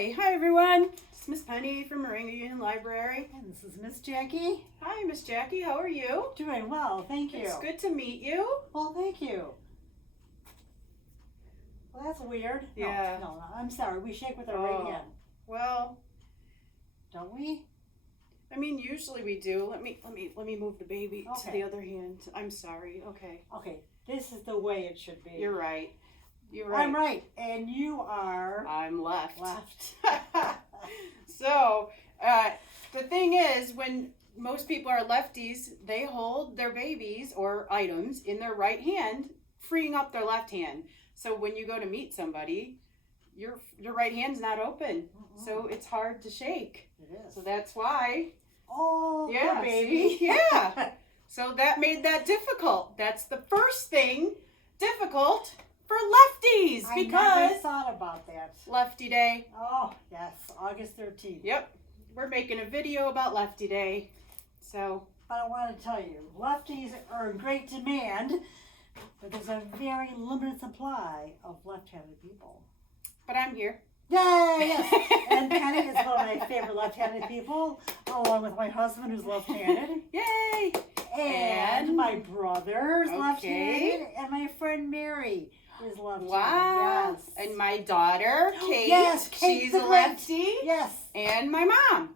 Hi everyone. It's Miss Penny from Marengo-Union Library. And this is Miss Jacki. Hi Miss Jacki, how are you? Doing well, thank you. It's good to meet you. Well, thank you. Well, that's weird. Yeah. No, I'm sorry. We shake with our right hand. Well, don't we? I mean, usually we do. Let me move the baby to Okay. the other hand. I'm sorry. Okay. Okay, this is the way it should be. You're right. You're right. I'm right, and you are I'm left. left. So, the thing is, when most people are lefties, they hold their babies or items in their right hand, freeing up their left hand. So when you go to meet somebody, your right hand's not open. Mm-mm. So it's hard to shake. It is. So that's why. Oh, Yeah, poor baby. see? Yeah. So that made that difficult. That's the first thing difficult for lefties I because never thought about that. Lefty Day. Oh, yes, August 13th. Yep. We're making a video about Lefty Day. So, But I want to tell you, lefties are in great demand, but there's a very limited supply of left-handed people. but I'm here. Yay! Yes. And Penny is one of my favorite left-handed people, along with my husband who's left-handed. Yay! And my brother is Okay. left-handed, and my friend Mary is left-handed. Wow. Yes. And my daughter, Kate, Yes, Kate she's the a great. lefty. Yes. And my mom.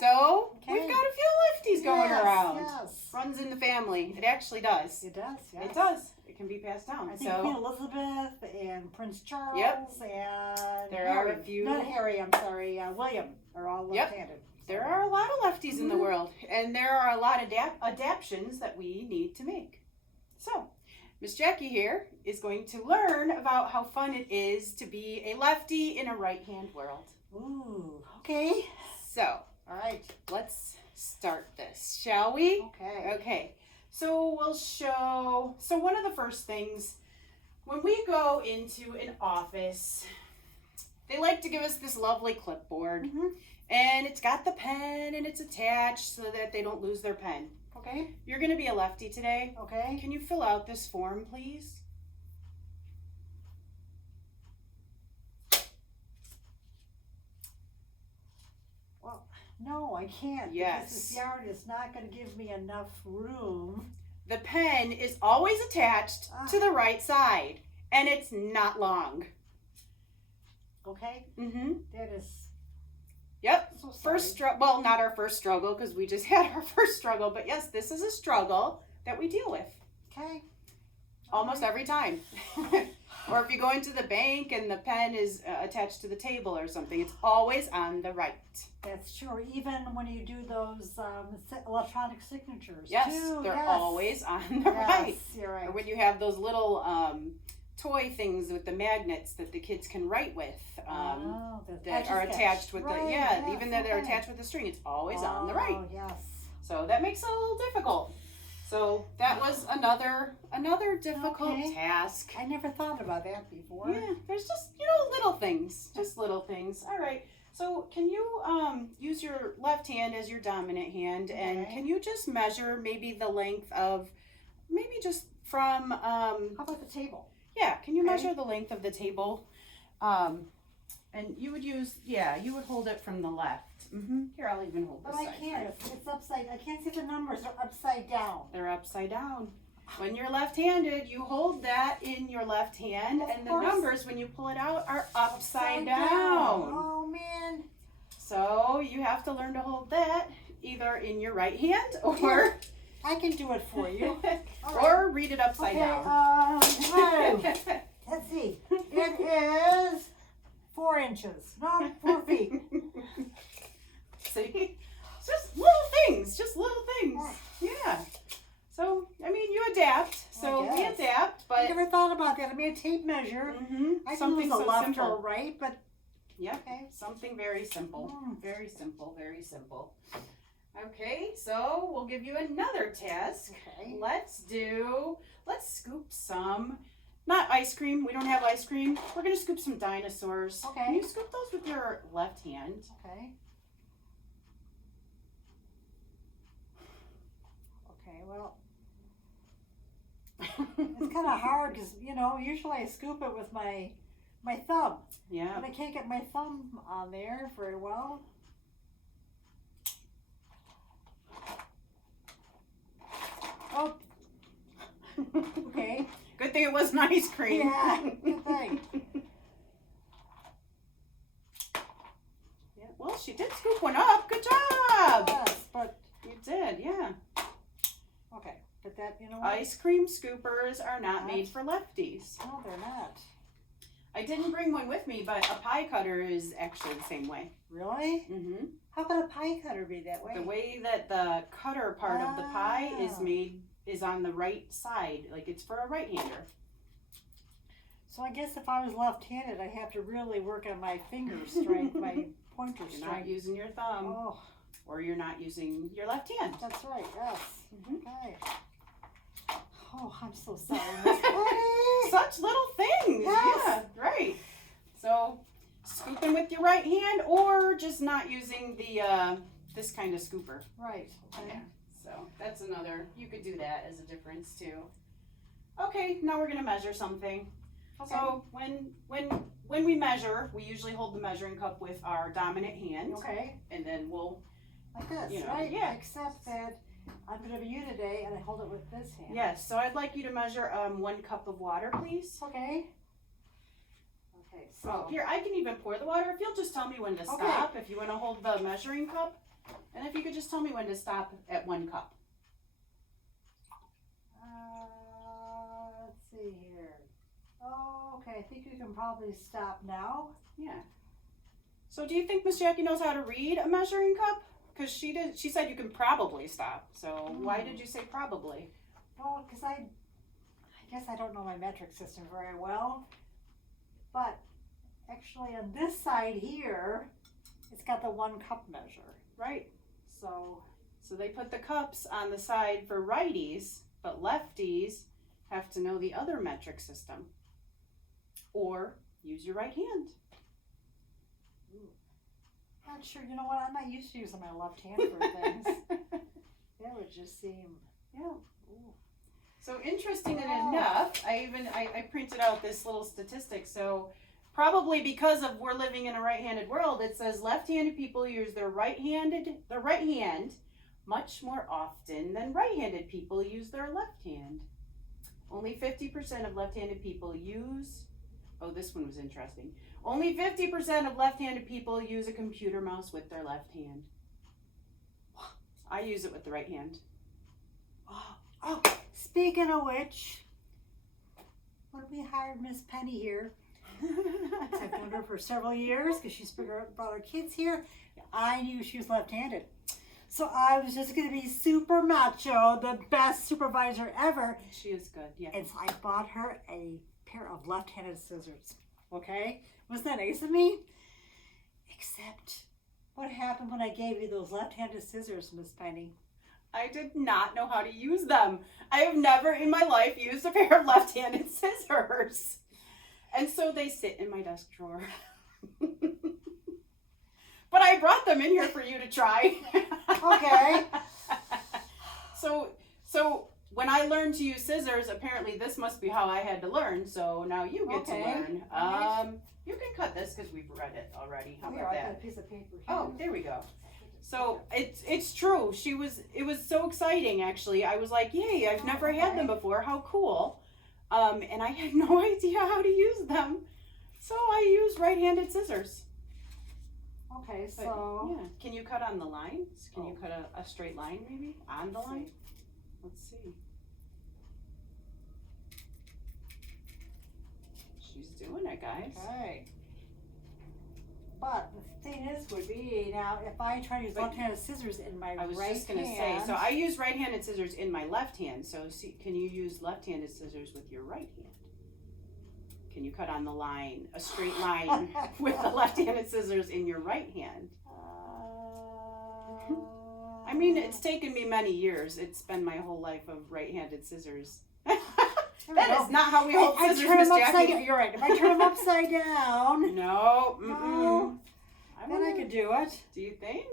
So, Okay. we've got a few lefties going Yes, around. Yes. Runs in the family. It actually does. It does, yes. It does. It can be passed down. I think Queen Elizabeth and Prince Charles and There Harry. are a few. Not Harry, I'm sorry, William are all Yep. left-handed. There are a lot of lefties in the Mhm. world, and there are a lot of adaptions that we need to make. So, Miss Jacki here is going to learn about how fun it is to be a lefty in a right-hand world. Ooh, okay. So, All right. let's start this, shall we? Okay. Okay, so we'll show, so one of the first things, when we go into an office, they like to give us this lovely clipboard, Mhm. and it's got the pen and it's attached so that they don't lose their pen. Okay. You're gonna be a lefty today. Okay. Can you fill out this form, please? Well, no, I can't. Yes. Because this yard is not going to give me enough room. The pen is always attached to the right side, and it's not long. Okay. Mm-hmm. That is. Yep. So sorry. First struggle, well, not our first struggle because we just had our first struggle, but yes, this is a struggle that we deal with Okay. almost every time. Or if you go into the bank and the pen is attached to the table or something, it's always on the right. That's true. Even when you do those electronic signatures. Yes, too. they're Yes. always on the right. Yes, you're right. Or when you have those little toy things with the magnets that the kids can write with. That are attached with right, the yes, even though they're okay. attached with the string, it's always on the right. Oh, yes. So that makes it a little difficult. So that was another difficult Okay. task. I never thought about that before. Yeah, there's just little things, just little things. All right. So can you use your left hand as your dominant hand, and Okay. can you just measure maybe the length of maybe just from How about the table? yeah, can you Okay. measure the length of the table? And you would use, you would hold it from the left. Here, I'll even hold this But I side. can't. It's upside. I can't see the numbers. They're upside down. They're upside down. When you're left-handed, you hold that in your left hand, Of and the course. numbers, when you pull it out, are upside down. Oh man. So you have to learn to hold that either in your right hand or I can do it for you. All right. or read it upside Okay. down. Let's see. It is 4 inches. No, 4 feet. See? Just little things. Yeah. So, I mean, you adapt. So I we guess. adapt, I but never thought about that. I made a tape measure. I can use a left or simple. right, but Yep. okay. Something very simple. Mm. Very simple. Very simple. Okay, so we'll give you another task. Okay. Let's scoop some, not ice cream. We don't have ice cream. We're going to scoop some dinosaurs. Okay. Can you scoop those with your left hand? Okay. Okay, well, it's kind of hard because, usually I scoop it with my my thumb. Yeah. But I can't get my thumb on there very well. Oh, okay. Good thing it wasn't ice cream. Yeah, good thing. Yeah. Well, she did scoop one up. Good job. Yes, but You did, yeah. okay. But that, you know what? Ice cream scoopers are not made for lefties. No, they're not. I didn't bring one with me, but a pie cutter is actually the same way. Really? Mm-hmm. How could a pie cutter be that way? The way that the cutter part of the pie is made is on the right side, like it's for a right-hander. So I guess if I was left-handed, I'd have to really work on my finger strength, my pointer You're not strength. using your thumb, Oh, or you're not using your left hand. that's right. Yes. Mhm. Okay. Oh, I'm so sorry, Miss Penny. Such little things. Yes. Yeah, right. So scooping with your right hand, or just not using the this kind of scooper. Right. Okay. Yeah. So that's another. You could do that as a difference too. Okay, now we're gonna measure something. Okay. So when we measure, we usually hold the measuring cup with our dominant hand, Okay. and then we'll. Like this, You know, right? yeah. Except that I'm going to be you today, and I hold it with this hand. Yes. So I'd like you to measure 1 cup of water, please. Okay. Okay. So Oh, here, I can even pour the water if you'll just tell me when to Okay. stop. If you want to hold the measuring cup, and if you could just tell me when to stop at 1 cup. let's see here. Oh, okay. I think you can probably stop now. Yeah. So do you think Miss Jacki knows how to read a measuring cup? Because she did. She said you can probably stop. So why did you say probably? Well, because I guess I don't know my metric system very well. But actually, on this side here, it's got the 1 cup measure. Right. So So they put the cups on the side for righties, but lefties have to know the other metric system. Or use your right hand. not sure. You know what? I'm not used to using my left hand for things. That would just seem. Yeah. Ooh. So interesting Wow. enough, I printed out this little statistic. So probably because of we're living in a right-handed world, it says left-handed people use their right hand much more often than right-handed people use their left hand. Only 50% of left-handed people use, oh, this one was interesting. Only 50% of left-handed people use a computer mouse with their left hand. I use it with the right hand. Oh, speaking of which, when we hired Miss Penny here, I've known her for several years because she's brought our kids here. I knew she was left-handed. So I was just going to be super macho, the best supervisor ever. She is good, yeah. And so I bought her a pair of left-handed scissors. Okay? Wasn't that nice of me? Except, what happened when I gave you those left-handed scissors, Miss Penny? I did not know how to use them. I have never in my life used a pair of left-handed scissors. And so they sit in my desk drawer. But I brought them in here for you to try. Okay. So when I learned to use scissors, apparently this must be how I had to learn. So now you get to learn. You can cut this because we've read it already. How Here, about I got a that? piece of paper here. Oh, there we go. So it's true. It was so exciting actually. I was like, yay, I've never had them before. How cool. And I had no idea how to use them. So I use right-handed scissors. Okay, But, so yeah. Can you cut on the lines? Can you cut a straight line maybe on the line? Let's see. She's doing it, guys. okay. But the thing is, would be now if I try to use But- left-handed scissors in my I was right just gonna hand. say. So I use right-handed scissors in my left hand. So see, can you use left-handed scissors with your right hand? Can you cut on the line, a straight line with the left-handed scissors in your right hand? I mean, it's taken me many years. It's been my whole life of right-handed scissors. That is not how we hold I scissors, turn Miss them upside Jacki. down. You're right. If I turn them upside down, No, No. then I could do it. Do you think?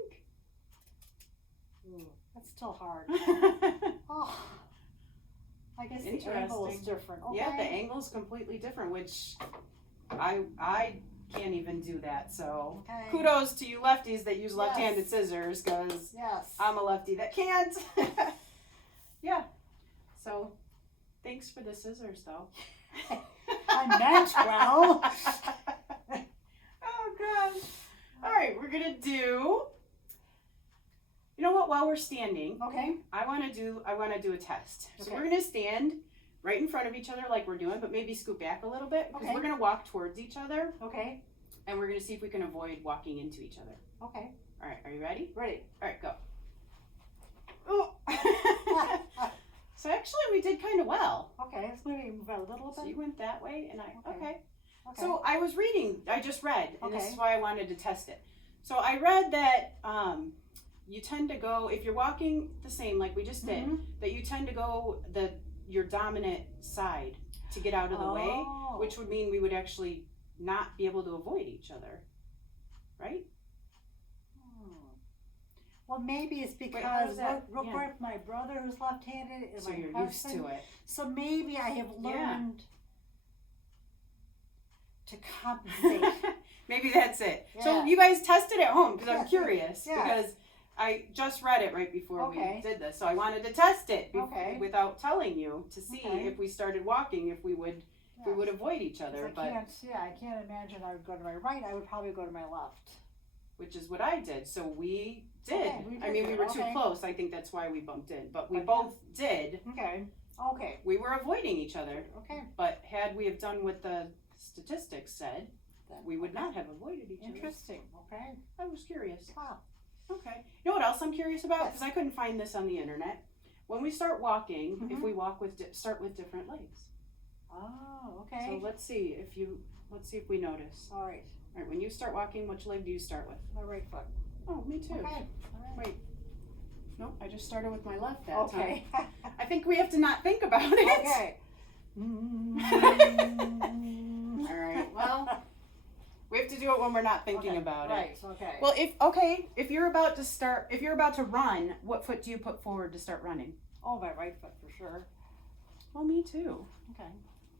Ooh, that's still hard. Oh, I guess the angle is Interesting. different. Okay. Yeah, the angle is completely different, which I can't even do that. So Okay. kudos to you lefties that use Yes. left-handed scissors, because Yes. I'm a lefty that can't. Yeah. So thanks for the scissors, though. I meant well. Oh gosh. All right, we're gonna do. You know what? While we're standing, Okay. I want to do a test. So Okay. we're gonna stand right in front of each other like we're doing, but maybe scoot back a little bit, because Okay. we're gonna walk towards each other, Okay. and we're gonna see if we can avoid walking into each other. Okay. All right, are you ready? Ready. All right, go. Oh. So actually, we did kind of well. Okay. Let's maybe move a little So bit. you went that way, and I Okay. okay. Okay. So I was reading. I just read, and this Okay. is why I wanted to test it. So I read that you tend to go, if you're walking the same like we just did, Mhm. that you tend to go your dominant side to get out of the way, Oh. which would mean we would actually not be able to avoid each other, right? Well, maybe it's how because does that- real yeah. quick, my brother who's left-handed and So my you're husband. used to it. So maybe I have Yeah. learned to compensate. Maybe that's it. So Yeah. you guys test it at home, because I'm Yes. curious, Yes. because I just read it right before Okay. we did this, so I wanted to test it Okay. without telling you, to see Okay. if we started walking, if we would avoid each other, I can't imagine I would go to my right. I would probably go to my left. which is what I did. So we did. Okay, we I did mean, we that. were too Okay. close. I think that's why we bumped in, but we Okay. both did. Okay. Okay. We were avoiding each other, Okay. but had we have done what the statistics said, Then- we would not have avoided each other. Interesting. Okay. I was curious. Wow. Okay. You know what else I'm curious about? Yes. Because I couldn't find this on the internet. When we start walking, if Mhm. we walk start with different legs. Oh, So okay. let's see if we notice. All right. All right. When you start walking, which leg do you start with? My right foot. Oh, me too. Okay. All right. Wait. Nope. I just started with my left that Okay. time. I think we have to not think about it. Okay. All right. Well, we have to do it when we're not thinking Okay, about it. right. Okay. Well, if you're about to run, what foot do you put forward to start running? Oh, my right foot for sure. Well, me too. Okay.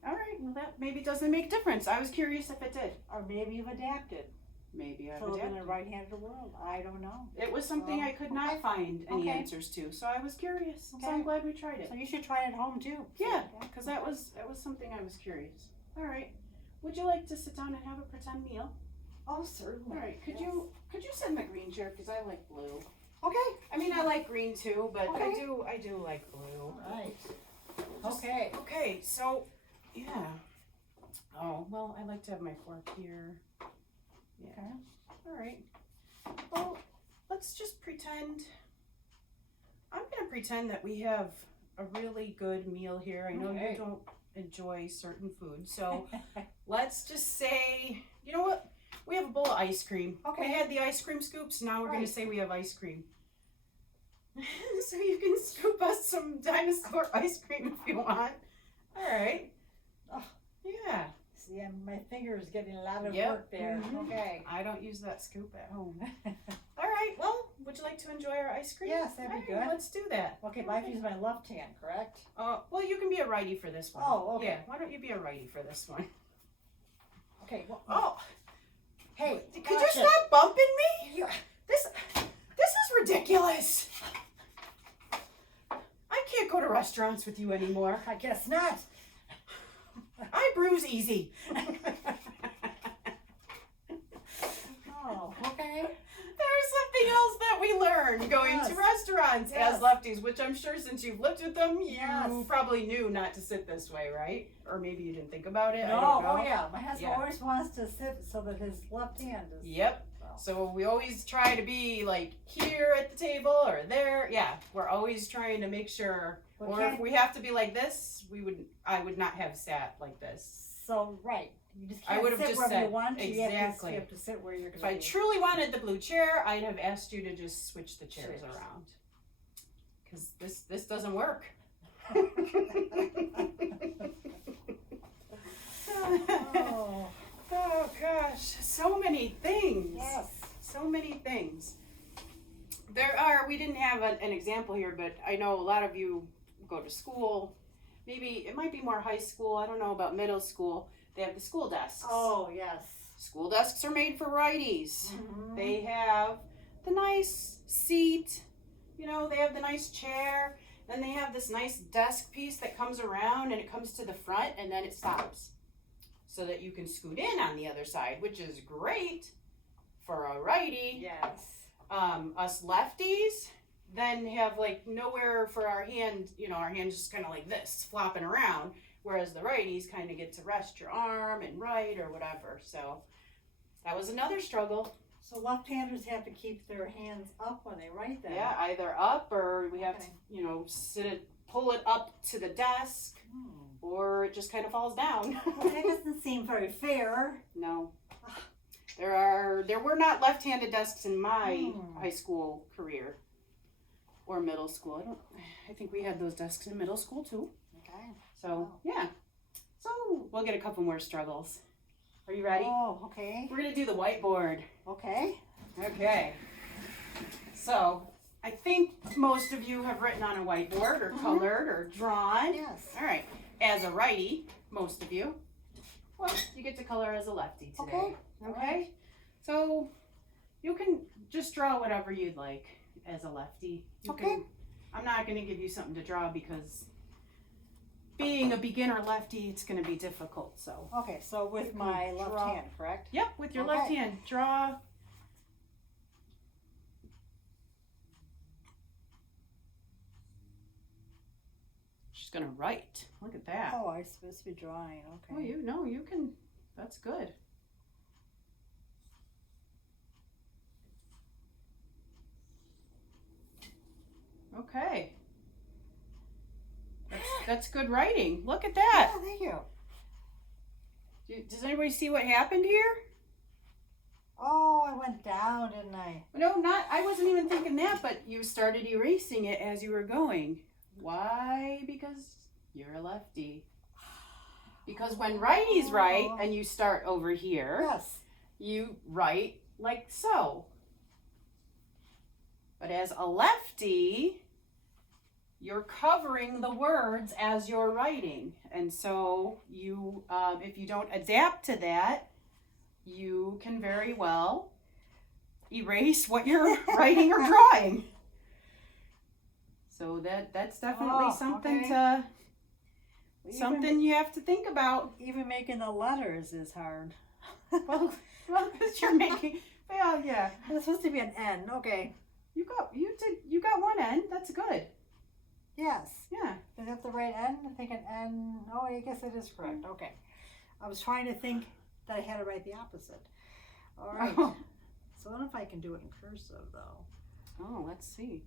All right. Well, that maybe doesn't make a difference. I was curious if it did. Or maybe you've adapted Maybe I've to live in a adapted. right-handed world. I don't know. It was something I could not Okay. find any Okay. answers to, so I was curious. So Okay. I'm glad we tried it. So you should try it at home too. Yeah, because that was something I was curious. All right. Would you like to sit down and have a pretend meal? Oh, certainly. All right. Could Yes. you send the green chair, because I like blue. Okay. I mean, I like green too, but Okay. I do like blue. All right. Just- Okay. Okay. So, yeah. Oh well, I like to have my fork here. Yeah. Okay. All right. Well, let's just pretend. I'm gonna pretend that we have a really good meal here. I know Okay. you don't enjoy certain foods, so let's just say, you know what? We have a bowl of ice cream. Okay. We had the ice cream scoops. Now we're gonna Right. say we have ice cream. So you can scoop us some dinosaur ice cream if you want. All right. Oh. Yeah. See, my finger is getting a lot of Yep. work there. Mhm. Okay. I don't use that scoop at home. All right. Well, would you like to enjoy our ice cream? Yes, that'd be All right, good. Let's do that. Okay, but I have to use my left hand, correct? Well, you can be a righty for this one. Oh, okay. Yeah. Why don't you be a righty for this one? Okay. Well, Oh. hey, Could you watch it. stop bumping me? You- This is ridiculous. I can't go to restaurants with you anymore. I guess not. I bruise easy. Oh, okay. There's something else that we learn going Yes. to restaurants Yes. as lefties, which I'm sure since you've lived with them, you Yes. probably knew not to sit this way, right? Or maybe you didn't think about it. I No, don't know. oh yeah. My husband Yeah. always wants to sit so that his left hand is. Yep. So we always try to be like here at the table or there. Yeah, we're always trying to make sure. Well, Or if we have to be like this, I would not have sat like this. So right, you just I can't would've sit just wherever you said- want to. exactly. You have to sit where you're If going I to be. truly wanted the blue chair, I'd have asked you to just switch the chairs Chairs. around. Because this doesn't work. Oh, Oh gosh, so many things. yes. So many things. We didn't have an example here, but I know a lot of you go to school. Maybe it might be more high school. I don't know about middle school. they have the school desks. Oh, yes. School desks are made for righties. Mhm. They have the nice seat, you know, they have the nice chair. Then they have this nice desk piece that comes around and it comes to the front and then it stops. So that you can scoot in on the other side, which is great for a righty. Yes. Us lefties then have like nowhere for our hand, you know, our hand's just kind of like this, flopping around. Whereas the righties kind of get to rest your arm and write or whatever. So that was another struggle. So left-handers have to keep their hands up when they write that. Yeah, either up or we have to, you know, pull it up to the desk or it just kind of falls down. Well, that doesn't seem very fair. No. There were not left-handed desks in my high school career or middle school. I think we had those desks in middle school too. Okay. So, yeah. So, we'll get a couple more struggles. Are you ready? Oh, okay. We're going to do the whiteboard. Okay. Okay. So, I think most of you have written on a whiteboard or colored or drawn. Yes. All right. As a righty, most of you. Well, you get to color as a lefty today. Okay. Okay? So, you can just draw whatever you'd like as a lefty. I'm not going to give you something to draw because being a beginner lefty, it's going to be difficult. So, Okay, so with my left draw. hand, correct? yep, with your Okay. left hand, draw. She's going to write. Look at that. Oh, I'm supposed to be drawing. Okay. Oh, you can. That's good. Okay. That's good writing. Look at that. Yeah, thank you. Does anybody see what happened here? Oh, I went down, didn't I? No, I wasn't even thinking that, but you started erasing it as you were going. Why? Because you're a lefty. Because when righties write and you start over here, Yes. you write like so. But as a lefty, you're covering the words as you're writing. And so you, if you don't adapt to that, you can very well erase what you're writing or drawing. So that's definitely something to something you have to think about. Even making the letters is hard. Well, because you're making. Well, yeah. It's supposed to be an N. Okay. You got one N. That's good. Yes. Yeah. Is that the right N? I think an N. Oh, I guess it is correct. Okay. I was trying to think that I had to write the opposite. All right. Oh. So what if I can do it in cursive though? Oh, let's see.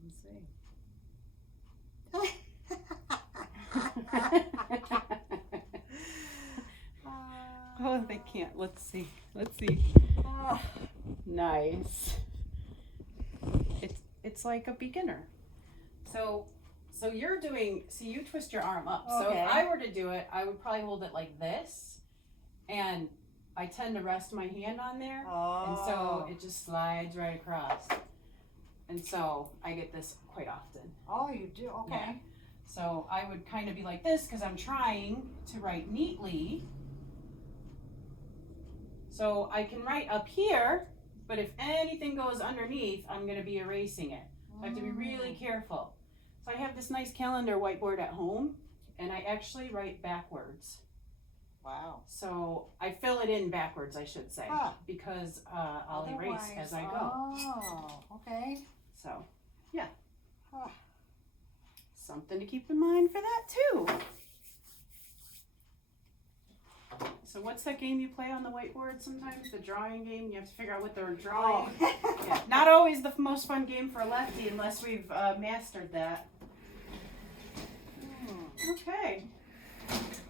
Oh, they can't. Let's see. Oh. Nice. It's like a beginner. So you're doing. See, you twist your arm up. So Okay. if I were to do it, I would probably hold it like this, and I tend to rest my hand on there, and so it just slides right across. And so I get this quite often. Oh, you do? Okay. Yeah. So I would kind of be like this because I'm trying to write neatly. So I can write up here, but if anything goes underneath, I'm going to be erasing it. So I have to be really careful. So I have this nice calendar whiteboard at home, and I actually write backwards. Wow. So I fill it in backwards, I should say, because I'll erase as I go. Oh, okay. So, yeah. Huh. Something to keep in mind for that too. So what's that game you play on the whiteboard sometimes? The drawing game? You have to figure out what they're drawing. Yeah. Not always the most fun game for a lefty unless we've mastered that. Okay.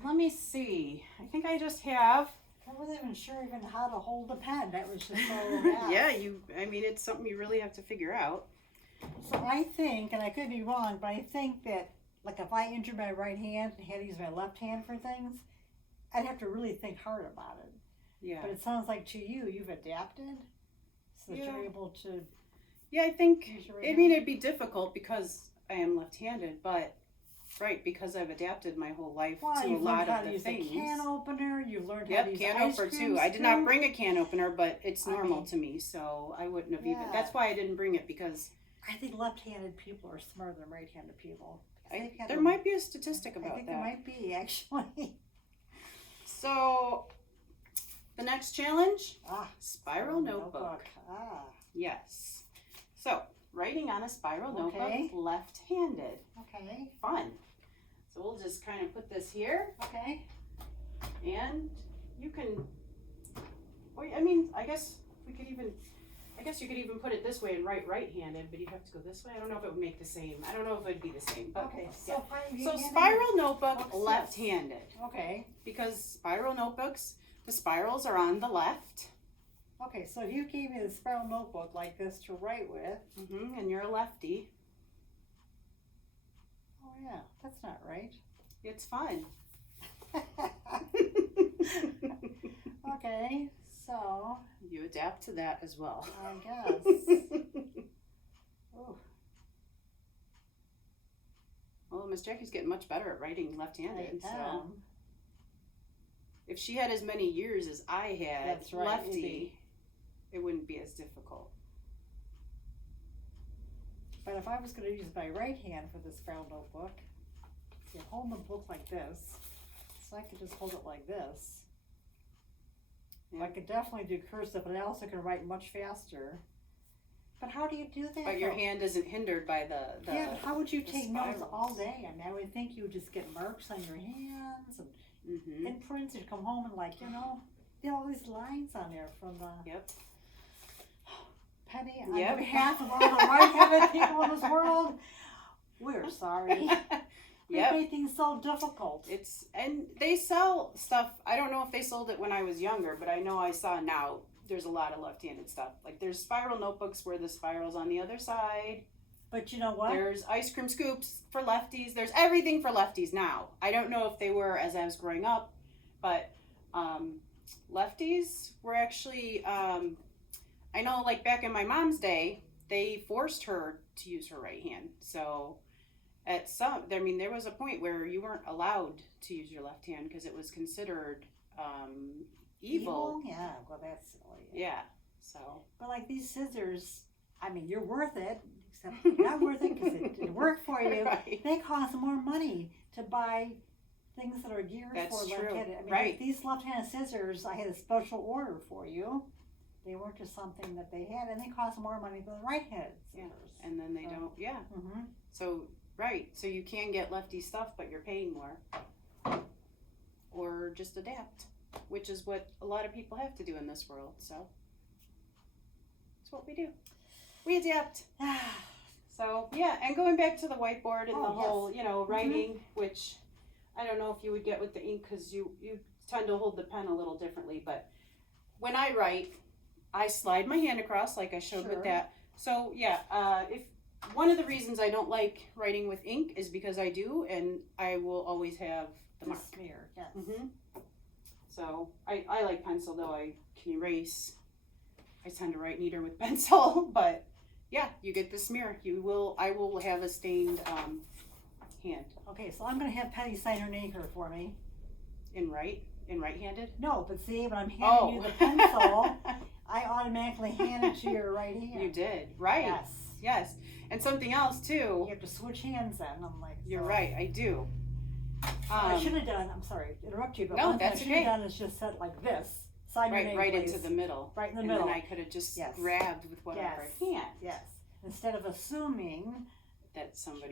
Let me see. I think I just have. I wasn't even sure even how to hold a pen. That was just so Yeah, it's something you really have to figure out. So I think, and I could be wrong, but I think that, like, if I injured my right hand and had to use my left hand for things, I'd have to really think hard about it. Yeah. But it sounds like to you, you've adapted so that you're able to. Yeah, I think, use your right it'd be difficult because I am left-handed, but Right, because I've adapted my whole life Well, to a you've lot learned how of to the use things. a can opener. You've learned how to Yep, use can ice opener cream too. I did not scoop. bring a can opener, but it's I normal mean, to me, so I wouldn't have even. yeah. That's why I didn't bring it, because I think left-handed people are smarter than right-handed people. there might be a statistic I about think that. there might be, actually. So, the next challenge, Ah, spiral notebook. Ah, Yes. So, writing on a spiral notebook, Okay. left-handed. okay, Fun. So we'll just kind of put this here, okay. and you can. Well, I mean, I guess you could even put it this way and write right-handed, but you'd have to go this way. I don't know if it would make the same. I don't know if it'd be the same. But Okay, yeah. so Spiral notebook, Box left-handed, Okay, because spiral notebooks, the spirals are on the left. okay, so you gave me the spiral notebook like this to write with. And you're a lefty. Oh yeah, that's not right. It's fun. Okay, so You adapt to that as well. I guess. Ooh, Well, Miss Jackie's getting much better at writing left-handed. I So am. if she had as many years as I had, That's right, lefty, it wouldn't be as difficult. But if I was going to use my right hand for the spiral notebook, see, I'm holding the book like this, so I could just hold it like this. Yeah. I could definitely do cursive, but I also can write much faster. But how do you do that? But your though? hand isn't hindered by the Yeah, but how would you the take notes spirals. all day? I mean, I would think you would just get marks on your hands and imprints. You'd come home and there are all these lines on there from Yep. Penny. On Yep. behalf of all the right-handed people in this world, we're sorry. We Yep. made things so difficult. And they sell stuff. I don't know if they sold it when I was younger, but I know I saw now there's a lot of left-handed stuff. Like there's spiral notebooks where the spiral's on the other side. But you know what? There's ice cream scoops for lefties. There's everything for lefties now. I don't know if they were as I was growing up, but lefties were actually, I know like back in my mom's day, they forced her to use her right hand. So there was a point where you weren't allowed to use your left hand because it was considered evil. Yeah, well, that's silly. Yeah, so. But like these scissors, I mean, you're worth it, except you're not worth it because it didn't work for you. Right. They cost more money to buy things that are geared That's for true. left-handed. I mean, Right. these left-handed scissors, I had a special order for you. They weren't just something that they had, and they cost more money than the right-handed Yeah, scissors. and then they don't, yeah. Mm-hmm. So, right, so you can get lefty stuff, but you're paying more. Or just adapt, which is what a lot of people have to do in this world, so. That's what we do. We adapt. So, yeah, and going back to the whiteboard and the whole, writing, which I don't know if you would get with the ink because you tend to hold the pen a little differently, but when I write, I slide my hand across like I showed with that. So, yeah, if one of the reasons I don't like writing with ink is because I do, and I will always have the mark. Smear, yes. So, I like pencil, though I can erase. I tend to write neater with pencil, but yeah, you get the smear. I will have a stained hand. Okay, so I'm going to have Penny sign her name here for me. In right-handed? No, but see, when I'm handing you the pencil, I automatically hand it to your right hand. You did, right? Yes. Yes, and something else too. You have to switch hands then. I'm like, You're right, I do. I should have done. I'm sorry to interrupt you, but No, one thing I that's should okay. have done is just said like this. Sign your name, Right please. into the middle. Right in the and middle. then I could have just Yes. grabbed with whatever Yes. hand Yes. Instead of assuming that somebody